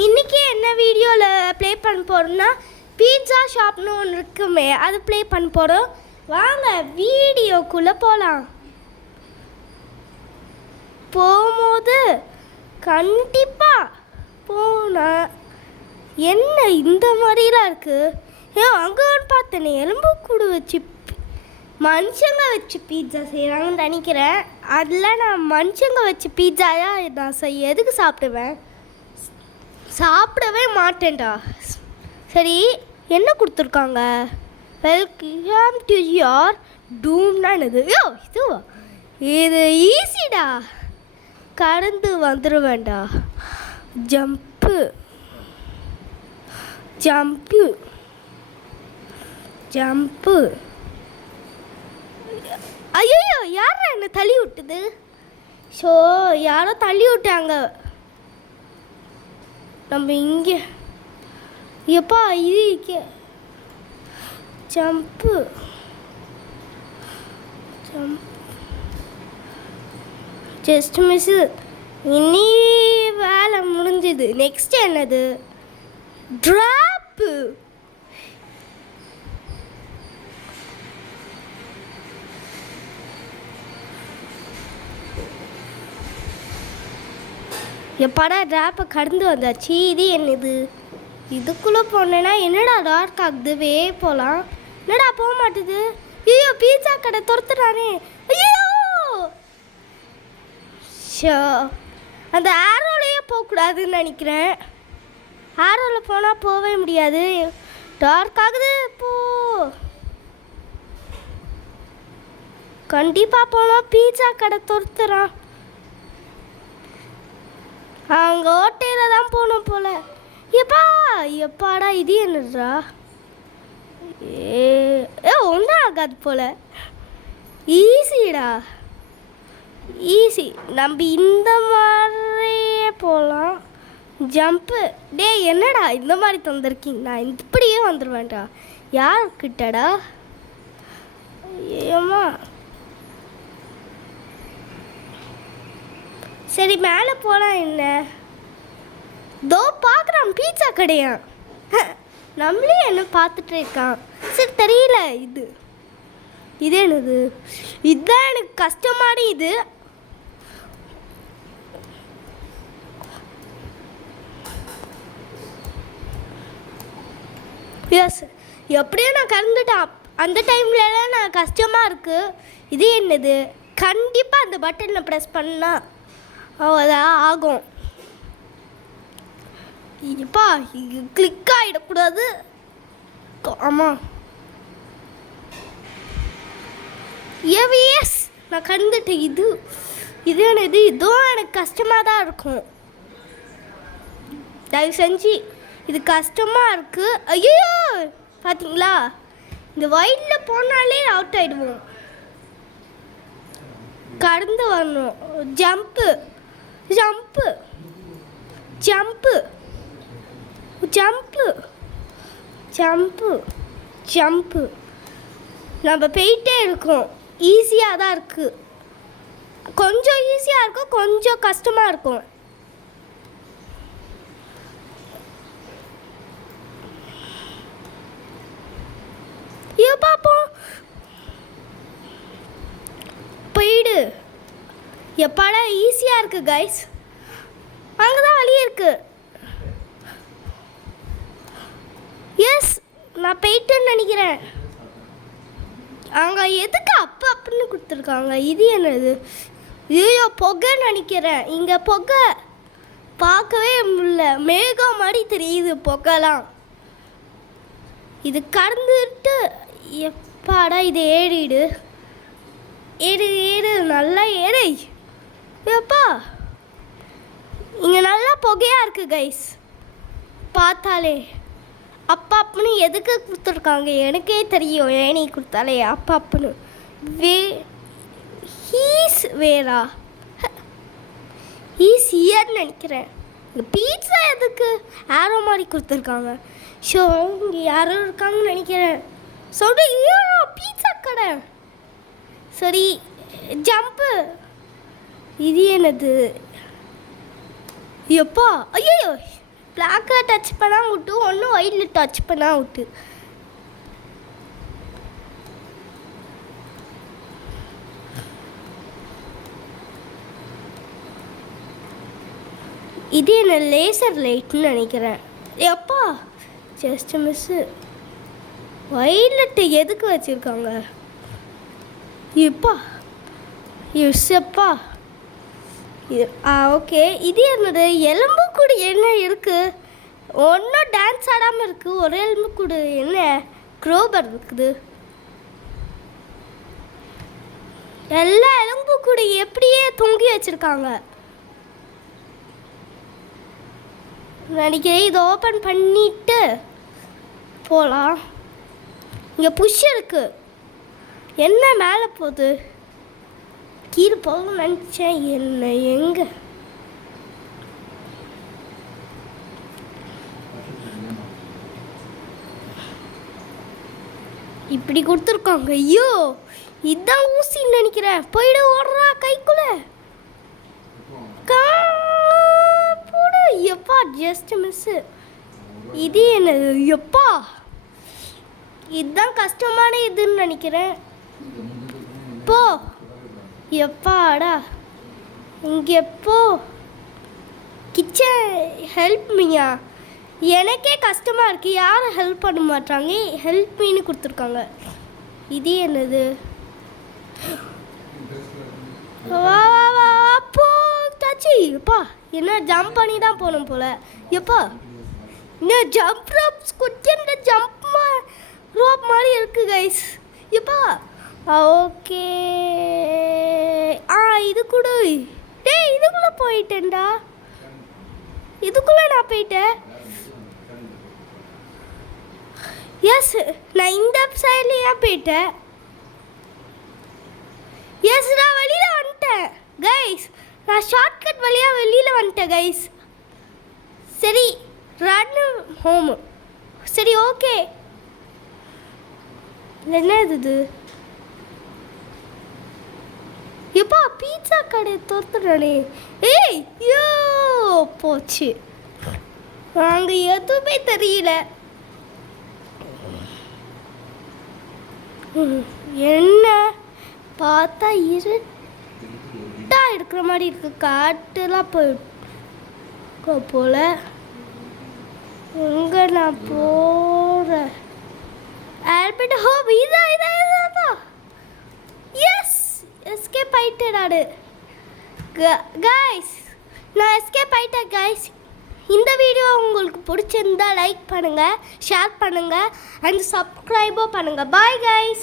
இன்றைக்கி என்ன வீடியோவில் ப்ளே பண்ண போகிறோம்னா பீட்சா ஷாப்னு ஒன்று இருக்குமே அது ப்ளே பண்ண போகிறோம். வாங்க வீடியோக்குள்ளே போகலாம். போகும்போது கண்டிப்பாக போனால் என்ன இந்த மாதிரிலாம் இருக்குது. அங்கே ஒன்று பார்த்தேனே எலும்பு கூடு வச்சு மனுஷங்க வச்சு பீட்சா செய்கிறாங்கன்னு நினைக்கிறேன். அதில் நான் மனுஷங்க வச்சு பீட்சாயாக நான் எதுக்கு சாப்பிடுவேன்? சாப்பிடவே மாட்டேன்டா. சரி என்ன கொடுத்துருக்காங்க? வெல்கம் டு யுவர் டூம்னா என்னது? இதுவா? இது ஈஸிடா, கடந்து வந்துடுவேண்டா. Jump jump jump. ஐயோ யாரா என்ன தள்ளி விட்டுது? ஸோ யாரோ தள்ளி விட்டாங்க. நம்ம இங்கே எப்பா இது ஜம்ப்பு ஜம்ப் ஜஸ்ட் மிஸ்ஸு. இனி வேலை முடிஞ்சுது. நெக்ஸ்ட் என்னது? ட்ராப்பு. எப்பாடா ட்ராப்பை கடந்து வந்தாச்சு. இது என்னது? இதுக்குள்ளே போனேன்னா என்னடா டார்க் ஆகுது. போகலாம். என்னடா போக மாட்டுது? ஐயோ பீட்சா கடை துரத்துறானே. ஐயோ ஷோ, அந்த ஆரோலையே போகக்கூடாதுன்னு நினைக்கிறேன். ஆரோவில் போனால் போகவே முடியாது. டார்க் ஆகுது. கண்டிப்பாக போனால் பீட்சா கடை துரத்துறான். அங்கே ஓட்டையில் தான் போகணும் போல. எப்பாடா இது என்னடா? ஒன்றும் ஆகாது போல. ஈஸிடா, ஈஸி. நம்ம இந்த மாதிரியே போகலாம். ஜம்ப்பு. என்னடா இந்த மாதிரி தந்திருக்கீங்க? நான் இப்படியே வந்துடுவேன்டா. யார்கிட்டடா? ஏம்மா சரி மேலே போகலாம். என்ன தோ பார்க்குறான் பீட்சா கடையா. நம்மளே என்ன பார்த்துட்டு இருக்கான். சரி தெரியல. இது என்னது? இதுதான் எனக்கு கஷ்டமான இது. எஸ், எப்படியும் நான் கறந்துட்டேன். அந்த டைம்லலாம் நான் கஷ்டமாக இருக்குது. இது என்னது? கண்டிப்பாக அந்த பட்டனை ப்ரெஸ் பண்ணால் அதான் ஆகும். இப்பா கிளிக் ஆகிடக்கூடாது. ஆமாம் எஸ், நான் கண்டுட்டேன். இது என்னது? இதுவும் எனக்கு கஷ்டமாக தான் இருக்கும். தயவு செஞ்சு இது கஷ்டமாக இருக்குது. ஐயோ பார்த்தீங்களா, இந்த ஒயிட்டில் போனாலே அவுட் ஆகிடுவோம். கடந்து வரணும். Jump jump jump jump jump jump. நம்ம போயிட்டே இருக்கோம். ஈஸியாக தான் இருக்குது. கொஞ்சம் ஈஸியாக இருக்கும், கொஞ்சம் கஷ்டமாக இருக்கும். பார்ப்போம். போயிடு. எப்பாடா ஈஸியாக இருக்குது கைஸ். அங்கே தான் வழி இருக்குது. எஸ், நான் போயிட்டேன்னு நினைக்கிறேன். அங்கே எதுக்கு அப்படின்னு கொடுத்துருக்காங்க? இது என்னது? ஐயோ புகைன்னு நினைக்கிறேன். இங்கே புகை பார்க்கவே முடியல. மேகம் மாதிரி தெரியுது புகைலாம். இது கடந்துட்டு எப்பாடா இது ஏறிடு. ஏறு நல்லா ஏறு. எப்பா இங்கே நல்லா புகையாக இருக்குது கைஸ். பார்த்தாலே அப்பாப்புன்னு எதுக்கு கொடுத்துருக்காங்க எனக்கே தெரியும். ஏனி கொடுத்தாலே அப்பாப்புன்னு. ஹீஸ் வேறா? ஹீஸ் இயர்னு நினைக்கிறேன். இங்கே பீட்சா எதுக்கு ஆரோ மாதிரி கொடுத்துருக்காங்க? ஷோ இங்கே யாரும் இருக்காங்கன்னு நினைக்கிறேன். சொல்லு பீட்சா கடை. சரி ஜம்ப்பு. இது என்னது? எப்பா ஐயோ பிளாக்கை டச் பண்ணால் விட்டு ஒன்று ஒயிட்டில் டச் பண்ணால் விட்டு. இது என்ன லேசர் லைட்னு நினைக்கிறேன். எப்பா ஜஸ்ட் மிஸ்ஸு. ஒயிலெட்டு எதுக்கு வச்சுருக்காங்க? இப்பா யூஸ்ப்பா. ஓகே, இது என்னது? எலும்பு கூடு என்ன இருக்குது? ஒன்றும் டான்ஸ் ஆடாமல் இருக்குது. ஒரு எலும்பு கூடு என்ன க்ரோபர் இருக்குது. எல்லா எலும்பு கூடு எப்படியே தொங்கி வச்சுருக்காங்க. நினைக்கிறேன் இதை ஓப்பன் பண்ணிட்டு போகலாம். இங்கே புஷ் இருக்கு. என்ன மேலே போகுது? கீழே போக நினச்சேன். என்ன எங்கே? இப்படி கொடுத்துருக்காங்க. ஐயோ இதான் ஊசின்னு நினைக்கிறேன். போயிடு, ஓடுறா கைக்குள்ள. போடு. எப்பா ஜஸ்ட் மிஸ்ஸு. இது என்னது? எப்பா இதுதான் கஷ்டமான இதுன்னு நினைக்கிறேன். போ எப்பாடா இங்கே போ. கிச்சன் ஹெல்ப் மீயா. எனக்கே கஷ்டமாக இருக்குது. யாரும் ஹெல்ப் பண்ண மாட்டாங்க. ஹெல்ப் மீன்னு கொடுத்துருக்காங்க. இது என்னது? வா வா வா போ தாச்சி. எப்பா என்ன ஜம்ப் பண்ணி தான் போகணும் போல். எப்பா இன்னும் ஜம்ப் ரோப்ஸ் குட்டியன்ற ஜம்ப் ரோப் மாதிரி இருக்குது கைஸ். எப்பா ஓகே. இது கூட டேய் இதுக்குள்ளே போயிட்டேன்டா. இதுக்குள்ளே நான் போயிட்டேன். எஸ் நான் இந்த சைட்லேயே போயிட்டேன். எஸ் நான் வெளியில் வந்துட்டேன் கைஸ். நான் ஷார்ட்கட் வழியாக வெளியில் வந்துட்டேன் கைஸ். சரி ரன் ஹோமு. சரி ஓகே. என்ன இது? எப்பா பீட்சா கடை தோத்துறானே. ஏய் யோ போச்சு. அங்கே எதுவுமே தெரியல. என்ன பார்த்தா இருட்டா இருக்கிற மாதிரி இருக்கு. காட்டுலாம் போல. எங்க நான் போறேன்? Albert home. இதான் எஸ் எஸ்கேப் ஆயிட்டேன் நான் கைஸ். நான் எஸ்கேப் ஆயிட்டேன் கைஸ். இந்த வீடியோ உங்களுக்கு பிடிச்சிருந்தா லைக் பண்ணுங்கள், ஷேர் பண்ணுங்கள் அண்ட் சப்ஸ்கிரைபும் பண்ணுங்கள். Bye guys.